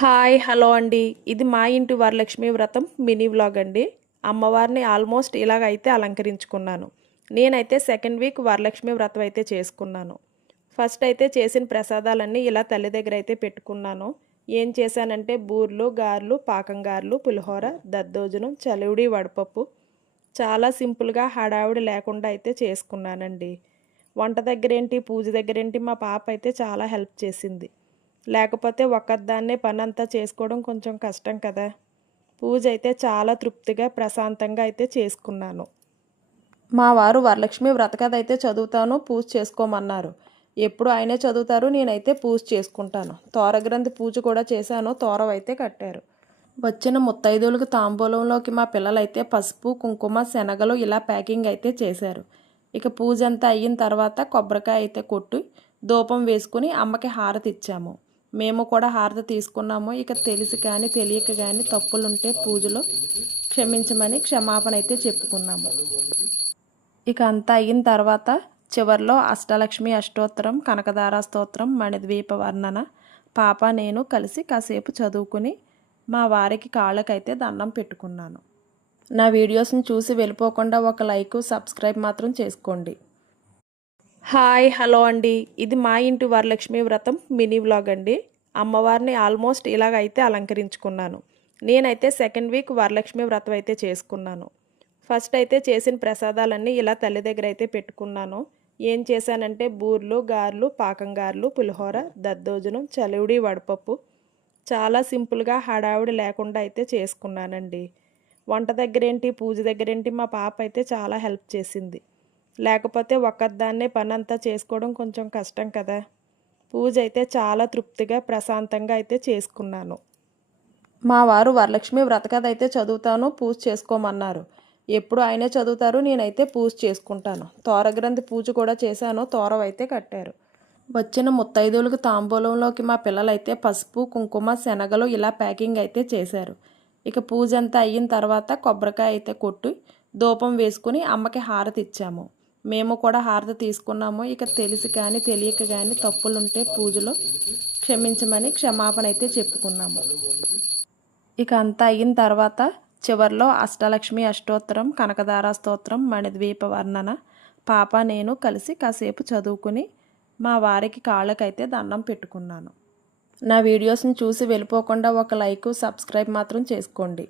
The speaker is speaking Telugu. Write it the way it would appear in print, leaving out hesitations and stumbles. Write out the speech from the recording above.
హాయ్ హలో అండి. ఇది మా ఇంటి వరలక్ష్మి వ్రతం మినీ వ్లాగ్ అండి. అమ్మవారిని ఆల్మోస్ట్ ఇలాగైతే అలంకరించుకున్నాను. నేనైతే సెకండ్ వీక్ వరలక్ష్మి వ్రతం అయితే చేసుకున్నాను. ఫస్ట్ అయితే చేసిన ప్రసాదాలన్నీ ఇలా తల్లి దగ్గర అయితే పెట్టుకున్నాను. ఏం చేశానంటే బూర్లు, గారెలు, పాకం గారెలు, పులిహోర, దద్దోజనం, చలివిడి, వడపప్పు చాలా సింపుల్గా హడావిడి లేకుండా అయితే చేసుకున్నానండి. వంట దగ్గరేంటి, పూజ దగ్గరేంటి మా పాప అయితే చాలా హెల్ప్ చేసింది. లేకపోతే ఒక్కదాన్నే పనంతా చేసుకోవడం కొంచెం కష్టం కదా. పూజ అయితే చాలా తృప్తిగా ప్రశాంతంగా అయితే చేసుకున్నాను. మా వారు వరలక్ష్మి వ్రతకథ అయితే చదువుతాను, పూజ చేసుకోమన్నారు. ఎప్పుడు ఆయనే చదువుతారు, నేనైతే పూజ చేసుకుంటాను. తోరగ్రంథి పూజ కూడా చేశాను, తోరం అయితే కట్టారు. వచ్చిన ముత్తైదువులకు తాంబూలంలోకి మా పిల్లలైతే పసుపు, కుంకుమ, శనగలు ఇలా ప్యాకింగ్ అయితే చేశారు. ఇక పూజ అంతా అయిన తర్వాత కొబ్బరికాయ అయితే కొట్టి ధూపం వేసుకుని అమ్మకి హారతి ఇచ్చాము. మేము కూడా హారతి తీసుకున్నాము. ఇక తెలిసి కానీ తెలియక కానీ తప్పులుంటే పూజలో క్షమించమని క్షమాపణ అయితే చెప్పుకున్నాము. ఇక అంతా అయిన తర్వాత చివరిలో అష్టలక్ష్మి అష్టోత్తరం, కనకదార స్తోత్రం, మణిద్వీప వర్ణన పాప నేను కలిసి కాసేపు చదువుకుని మా వారికి కాళ్ళకైతే దండం పెట్టుకున్నాను. నా వీడియోస్ని చూసి వెళ్ళిపోకుండా ఒక లైక్, సబ్స్క్రైబ్ మాత్రం చేసుకోండి. హాయ్ హలో అండి. ఇది మా ఇంటి వరలక్ష్మి వ్రతం మినీ వ్లాగ్ అండి. అమ్మవారిని ఆల్మోస్ట్ ఇలాగైతే అలంకరించుకున్నాను. నేనైతే సెకండ్ వీక్ వరలక్ష్మి వ్రతం అయితే చేసుకున్నాను. ఫస్ట్ అయితే చేసిన ప్రసాదాలన్నీ ఇలా తల్లి దగ్గర అయితే పెట్టుకున్నాను. ఏం చేశానంటే బూర్లు, గారెలు, పాకం గారెలు, పులిహోర, దద్దోజనం, చలివిడి, వడపప్పు చాలా సింపుల్గా హడావిడి లేకుండా అయితే చేసుకున్నానండి. వంట దగ్గరేంటి, పూజ దగ్గరేంటి మా పాప అయితే చాలా హెల్ప్ చేసింది. లేకపోతే ఒక్కదాన్నే పనంతా చేసుకోవడం కొంచెం కష్టం కదా. పూజ అయితే చాలా తృప్తిగా ప్రశాంతంగా అయితే చేసుకున్నాను. మా వారు వరలక్ష్మి వ్రతకథ అయితే చదువుతాను, పూజ చేసుకోమన్నారు. ఎప్పుడు ఆయనే చదువుతారు, నేనైతే పూజ చేసుకుంటాను. తోరగ్రంథి పూజ కూడా చేశాను, తోరం అయితే కట్టారు. వచ్చిన ముత్తైదువులకు తాంబూలంలోకి మా పిల్లలైతే పసుపు, కుంకుమ, శనగలు ఇలా ప్యాకింగ్ అయితే చేశారు. ఇక పూజ అంతా అయిన తర్వాత కొబ్బరికాయ అయితే కొట్టి ధూపం వేసుకుని అమ్మకి హారతి ఇచ్చాము. మేము కూడా హారతి తీసుకున్నాము. ఇక తెలిసి కానీ తెలియక కానీ తప్పులుంటే పూజలో క్షమించమని క్షమాపణ అయితే చెప్పుకున్నాము. ఇక అంతా అయిన తర్వాత చివరిలో అష్టలక్ష్మి అష్టోత్తరం, కనకదార స్తోత్రం, మణిద్వీప వర్ణన పాప నేను కలిసి కాసేపు చదువుకుని మా వారికి కాళ్ళకైతే దండం పెట్టుకున్నాను. నా వీడియోస్ని చూసి వెళ్ళిపోకుండా ఒక లైక్, సబ్స్క్రైబ్ మాత్రం చేసుకోండి.